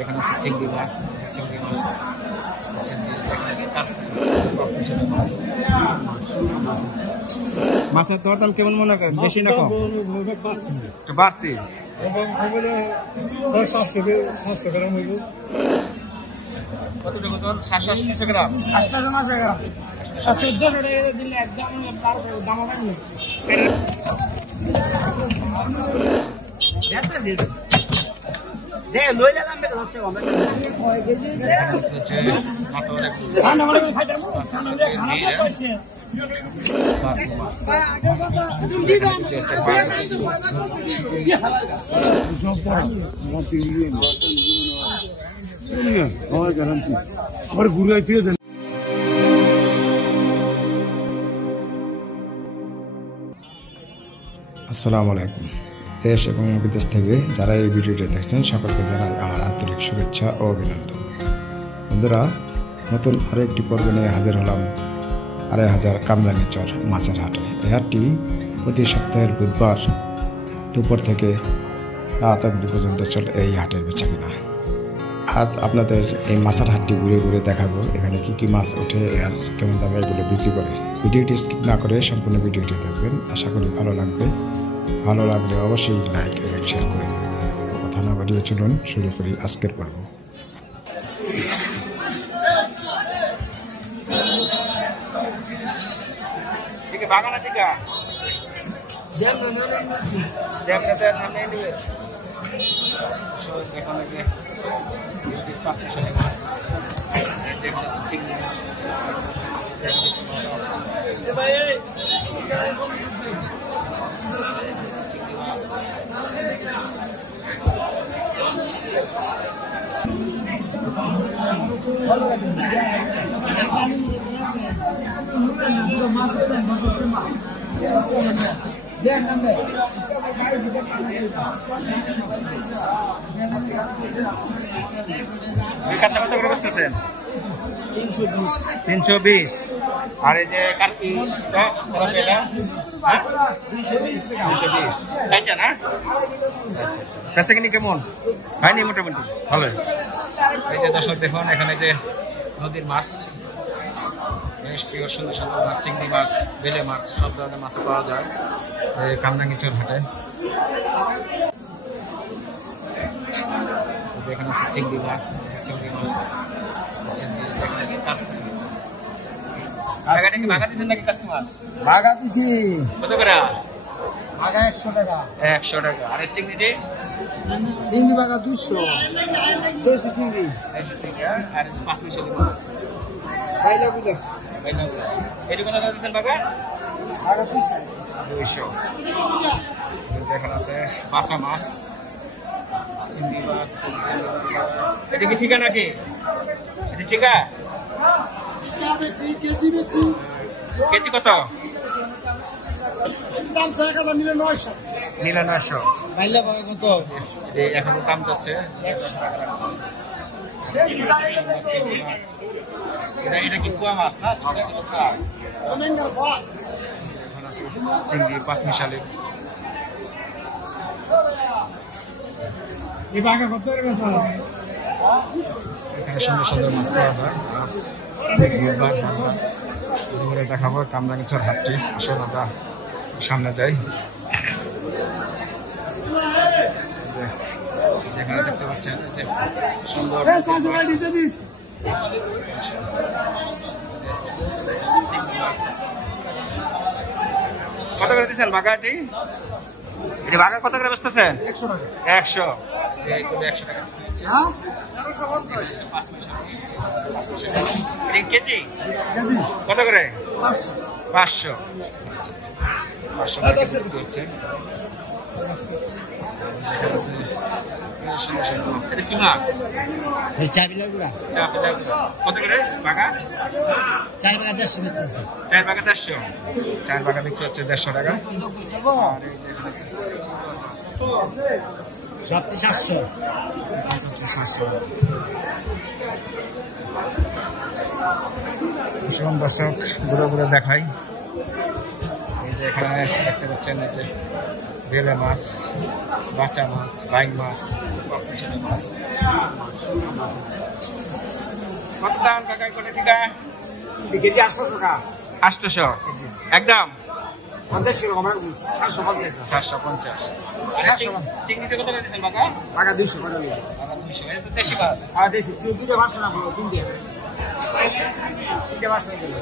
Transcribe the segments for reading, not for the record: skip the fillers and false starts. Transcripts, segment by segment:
এখানে আছে চিংড়ি মাছ, এখানে আছে কাঁচকড়া, মাছের দরদাম কেমন মনে করেন? বেশি না কম? বাড়তি। কতটুকু তোর? 780 গ্রাম, 890 গ্রাম, 1400 টাকা দিলে একদম 1200 দাম হবে না। আসসালামু আলাইকুম। দেশ এবং বিদেশ থেকে যারা এই ভিডিওটি দেখছেন সকলকে জানাই আমার আন্তরিক শুভেচ্ছা ও অভিনন্দন। বন্ধুরা, নতুন আরও একটি পর্ব নিয়ে হাজির হলাম 2500 কামরাঙ্গীরচর মাছের হাটে। এই হাটটি প্রতি সপ্তাহের বুধবার দুপুর থেকে রাত অবধি পর্যন্ত চলে এই হাটের বেচাকেনা। আজ আপনাদের এই মাছের হাটটি ঘুরে ঘুরে দেখাবো এখানে কি কি মাছ ওঠে আর কেমন দামে এগুলো বিক্রি করে। ভিডিওটি স্কিপ না করে সম্পূর্ণ ভিডিওটি দেখবেন, আশা করি ভালো লাগবে। ভালো লাগলে অবশ্যই লাইক এবং শেয়ার করে দেবেন। তো কথা না বাড়িয়ে চলুন শুরু করি আজকের পর্ব। কত করে বসতেছেন? 320। আর এই যে কার্পি 220 তাইটা না? বেচা কিনি কেমন হয়নি? মোটামুটি ভালো। এই যে দর্শক দেখুন, এখানে যে নদীর মাছ, বেশ পিওর সুন্দর সুন্দর মাছ, চিংড়ি মাছ, বেলে মাছ, সব ধরনের মাছ পাওয়া যায় এই কামরাঙ্গীরচর হাটে। এখানে আছে চিংড়ি মাছ, এখানে আছে কাঁচকড়া। ভাগা দিচ্ছেন নাকি কাঁচকি মাছ? ভাগা দিছি। কত করে? ভাগা 100 টাকা। 100 টাকা। আর চিংড়িটি? চিংড়ি ভাগা 200। দেশি চিংড়ি। আর পাঁচ মিশালি মাছ এটি কত টাকা দিচ্ছেন ভাগা? ভাগা 200। এখানে আছে বাঁচা মাছ, চিংড়ি মাছ। এটা কি ঠিকা নাকি? এটি ঠিকা? কেজি কত? নিলে 900। নিলে 900। বাইলে ভাগা কত? এখন দাম যাচ্ছে 100 টাকা। এটা কি কুয়া মাছ না? ছোট ছোট চিংড়ি পাঁচ মিশালি। এখানে সুন্দর সুন্দর মাছ পাওয়া যায়। দেখাবো কামরাঙ্গীরচর হাটটি। আসুন আমরা সামনে যাই। যেখানে দেখতে পাচ্ছেন যে সুন্দর কত করে দিচ্ছেন বাগাটি? এটি বাগা কত করে বেচতেছেন? 100 টাকা। 100। 100 টাকা কেজি। কত করে? 500। 500 টাকা করছে। এটা কি মাছ? কত করে বাগা? 4 টাকা 150। 4 টাকা 150। 4 টাকা বিক্রি হচ্ছে 150 টাকা। আর 700। দর্শক ঘুরে ঘুরে দেখাই। এখানে দেখতে পাচ্ছেন এই যে বেলে মাছ, বাঁচা মাছ, বাইং মাছ, মাছ। কত চান কাকা কোটি টিকা? কেজি 800 টাকা। 800 একদম 50 কিলো 750 750। চিংড়িটা কত করে দিচ্ছেন কাকা? টাকা 200 টাকা নিয়ে। টাকা 200। এটা তো দেশি মাছ। আর দেশি দুটো মাছ না বলো তিনটে মাছ দিলে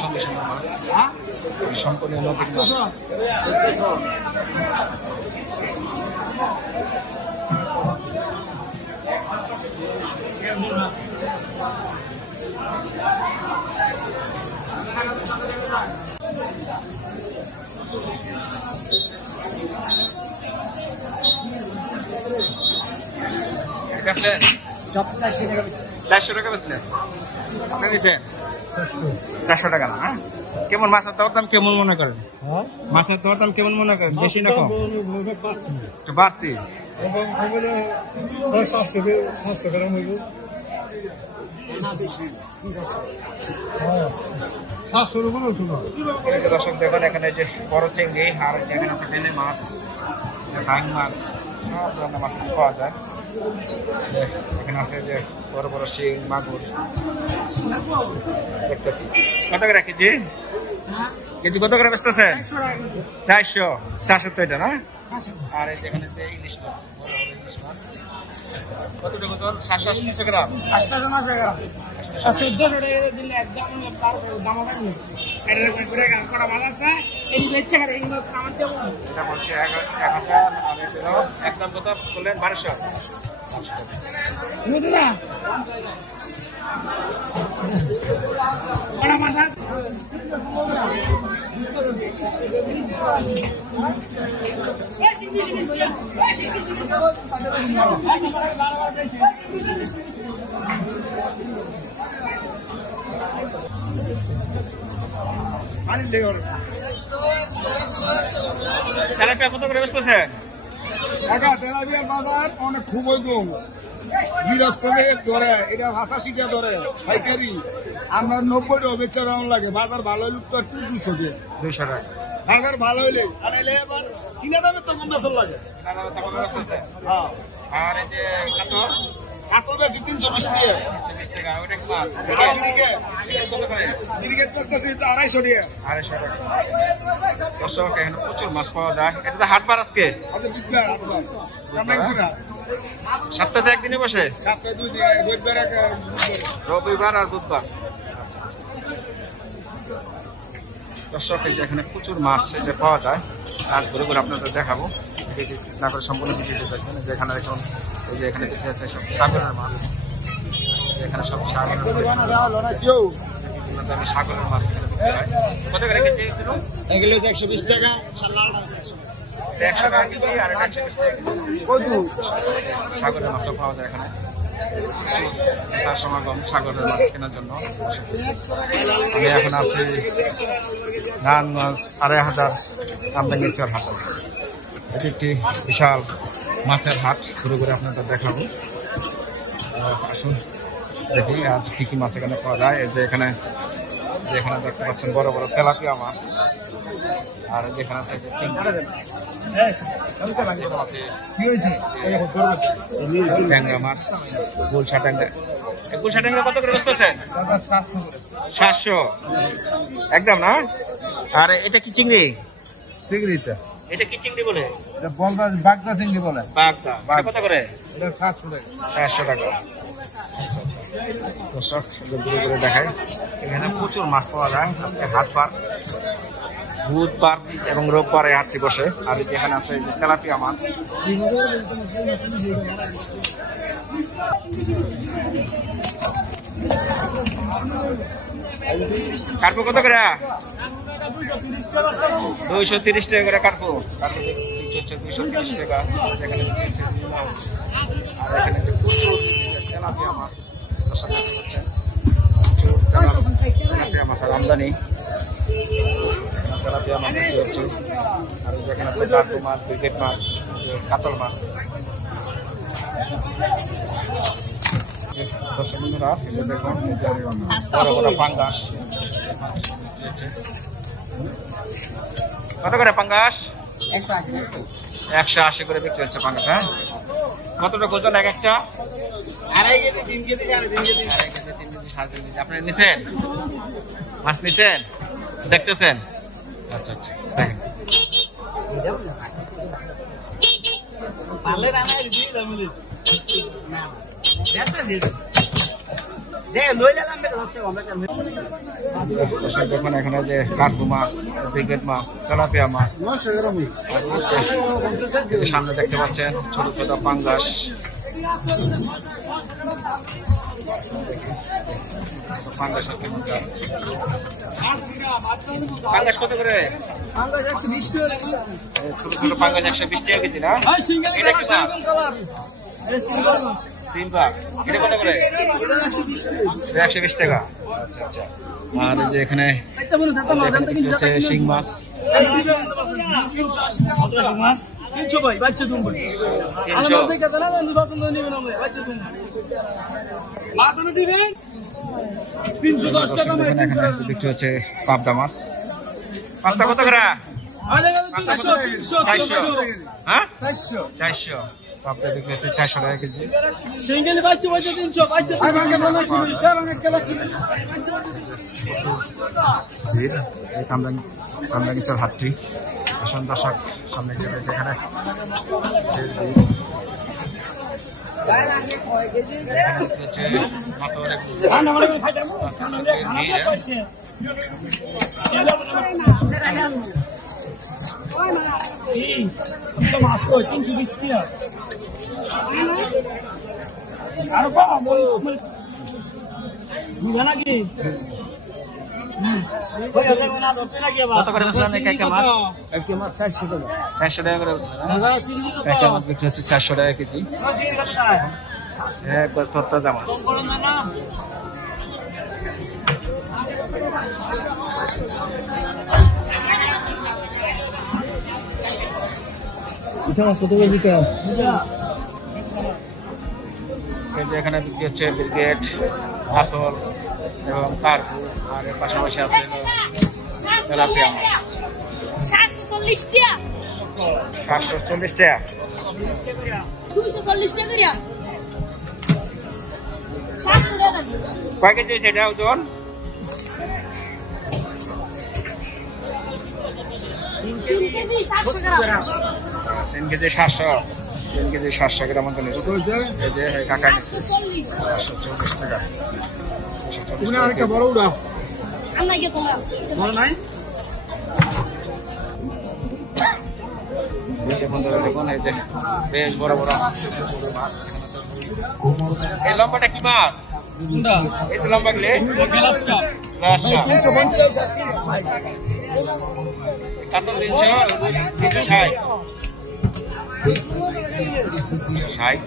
সঙ্গে সঙ্গে মাছ সম্পূর্ণ নদীর মাছ। বেচলেন 400 টাকা বেচলেন? আপনি নিয়েছেন 400 টাকা না? কেমন মাছের দরদাম কেমন মনে করেন? মাছের দরদাম কেমন মনে করেন? বেশি না কম? একটু বাড়তি। দর্শক দেখুন এখানে যে বড় চিংড়ি আর এখানে আছে বেলে মাছ, বাইং মাছ, সব ধরনের মাছ পাওয়া যায়। এখানে আছে যে বড় বড় শিং, মাগুর দেখতেছি। কত করে কেজি? কেজি কত করে বেচতেছেন? 400। 400 তো এটা না? আর এই যেখানে যে ইলিশ মাছ, বড় বড় ইলিশ মাছ কতটুকু তোর? 700-800 গ্রাম। 800 গ্রাম 1400 টাকা দিলে একদম 1200 দাম হবে না। এটার করে করা ভালো আছে এই লেচা করে এই মাছ আমার দেব। এটা বলছে 1000 আর এটা একদম কত বললেন? 1200। বুঝলা বড় মাছ আছে তেলাপিয়া কত করে বেচতেছেন? তেলাপিয়ার বাজার অনেক খুবই কম। গৃহস্থকে ধরে এটা ভাষা শিখে ধরে পাইকারি আমরা 90 টাকা বেচা দাম লাগে। বাজার ভালো হইলে তো একটু 200 টাকা। 200 টাকা বাজার ভালো হইলে আর এলে আবার কিনা দামে তখন বেচা লাগে। হ্যাঁ আর এই যে কাতল কাতল বেশি 320 টাকা। 20 টাকা। ওটা কি মাছ? এটা ক্রিকেট কত করে? ক্রিকেট বেচতেছি 250 টাকা। 250 টাকা। দর্শক এখানে প্রচুর মাছ পাওয়া যায়। এটা তো হাটবার আজকে? আচ্ছা বিদ্যা আপনার রামনাইছুরা সপ্তাহে একদিনে বসে? সপ্তাহে 2 দিন, বুধবার আর রবিবার আর বুধবার। দর্শক এই যে এখানে প্রচুর মাছ এই যে পাওয়া যায়। আজ ঘুরে ঘুরে আপনাদের দেখাবো। না করে সম্পূর্ণ ভিডিওটি দেখবেন। যেখানে দেখুন এই যে এখানে দেখতে যাচ্ছে সব সাগরের মাছ। এখানে সব সাগরের সাগরের মাছ এখানে বিক্রি হয়। কত করে কেজি এগুলো? এগুলো 120 টাকা। 100 টাকা কেজি আর 120 টাকা কেজি। সাগরের মাছও পাওয়া যায় এখানে। তার সমাগম সাগরের মাছ কেনার জন্য। আমি এখন আছি নারায়ণগঞ্জ 2500 আমদানির হাটে। এটি একটি বিশাল মাছের হাট। ঘুরে ঘুরে আপনাদের দেখাবো। আসুন দেখি আর কি কি মাছ এখানে পাওয়া যায়। এই যে এখানে দেখতে পাচ্ছেন বড় বড় তেলাপিয়া মাছ। আর যেখানে আছে চিংড়ি, ট্যাংরা মাছ, গুলশা ট্যাংরা। গুলশা ট্যাংরা কত করে বেচতেছেন? 700 একদম না? আর এটা কি চিংড়ি? চিংড়িটা এটা কি চিংড়ি বলে? এটা বাগদা চিংড়ি বলে। বাগদা কত করে? এটা 700 টাকা। 700 টাকা। দর্শক ঘুরে ঘুরে দেখায় এখানে প্রচুর মাছ পাওয়া যায়। আজকে হাটবার, বুধবার এবং রোববার এই হাটটি বসে। আর যেখানে আছে তেলাপিয়া মাছ। কাটবো কত করে? 230 টাকা করে কাটবো। 230 টাকা। যেখানে আর এখানে প্রচুর তেলাপিয়া মাছ। তেলাপিয়া মাছের আমদানি। তেলাপিয়া মাছ বিক্রি হচ্ছে। আর যেখানে আছে কার্পু মাছ, ক্রিকেট মাছ, কাতল মাছ। দর্শক বন্ধুরা দেখুন বড় বড় পাঙ্গাস। কত করে পাঙ্গাস? 180 করে বিক্রি হচ্ছে পাঙ্গাস। হ্যাঁ, কতটুকু ওজন এক একটা? 2.5 কেজি 3 কেজি 3 কেজি 3 কেজি। আপনারা নিছেন মাছ? নিছেন, দেখতেছেন? আচ্ছা আচ্ছা, দেখেন। দেখুন এখানে যে কার্পু মাছ, ব্রিগেড মাছ, তেলাপিয়া মাছ, সামনে দেখতে পাচ্ছেন ছোট ছোট পাঙ্গাস। পাঙ্গাস কত করে? ছোট ছোট পাঙ্গাস 120 টাকা কেজি না? এটা কি মাছ? সিলভার। এটা কত করে? 120 টাকা। আচ্ছা আচ্ছা। আর যে এখানে শিং মাছ 300 ভাই, বাচ্চা তুমি 310 টাকা বিক্রি হচ্ছে পাবদা মাছ। পাবদা কত করে? 400। পাবদা বিক্রি হচ্ছে 400 টাকা কেজি। সিঙ্গেলি বাচ্চা 300 বাচ্চা কামরাঙ্গিচর হাটটি আসুন দর্শক, সামনে গেলে যেখানে মাছ তো 320 টাকা আর কম নাকি? কত করে বলছেন একটা মাছ? 400 টাকা। 400 টাকা করে বলছেন? একটা মাছ বিক্রি হচ্ছে 400 টাকা কেজি। একবার তরতাজা মাছ। কত করে দিতে? এখানে বিক্রি হচ্ছে ব্রিগেড, হাতল এবং কার্পু। আর এর পাশাপাশি আছে তেলাপিয়া মাছ। 740 টাকা। 740 টাকা। 240 টাকা দিয়া। 700 টাকা। কয় কেজি সেটা ওজন? 3 কেজি 700 গ্রাম। 3 কেজি 700। 3 কেজি 700 গ্রাম ওজন আছে। এই যে কাকা নিচ্ছে 740 টাকা। তুমি আরেকটা বড় উড়া আমরা কি বড় নাই? দেখুন এই যে বেশ বড় বড় মাছ। এই লম্বাটা কি মাছ? এই তো লম্বা গেলে গ্লাস কাপ। 350 আর 360। কত 360? 60।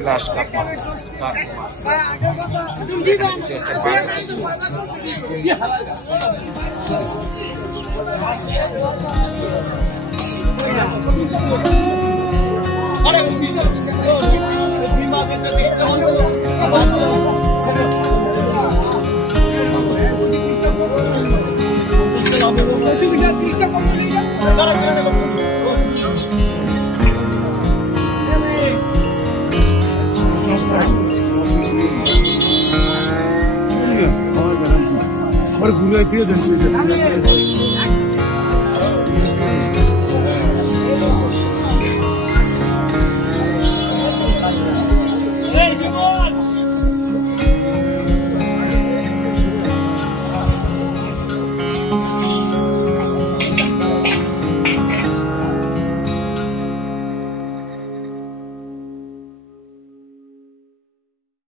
গ্লাস কাপ মাছ। ঘুরে